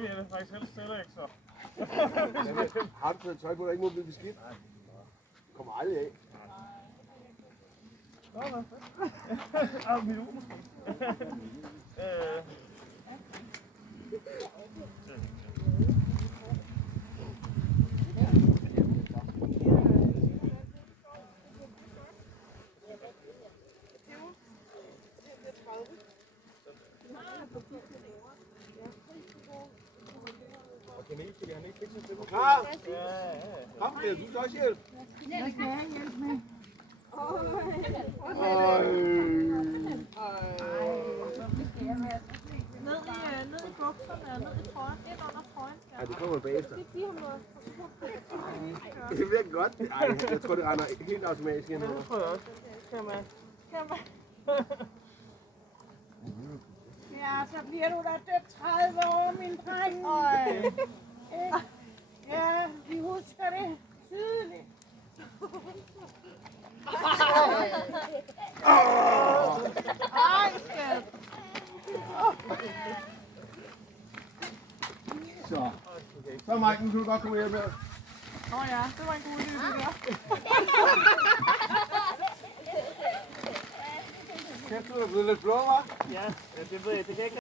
Det vil jeg faktisk helst heller ikke så. Har du taget tøj på, der ikke må blive beskidt? Nej. Det kommer aldrig af. Nå, hvad fedt. Ah, mit ur måske. Klar? Kom, Peter, du skal også hjælpe. Hvad skal jeg hjælpe med? Ned i bukserne og ned i trøjen. Ind under trøjen. Ja, det kommer bagefter. Det giver ham Det virker godt. Ej, jeg tror, det render helt automatisk ind. Det tror jeg også. Kan man. Ja, så bliver du da døbt 30 år, min dreng. Ja, vi husker det tydeligt. Ej, skat. Så Mike, nu kan du godt komme hjem med. Nå ja, det var en god idé, det der. Kæft, du er blevet lidt blå, hva'? Ja, det ved jeg. Det kan jeg ikke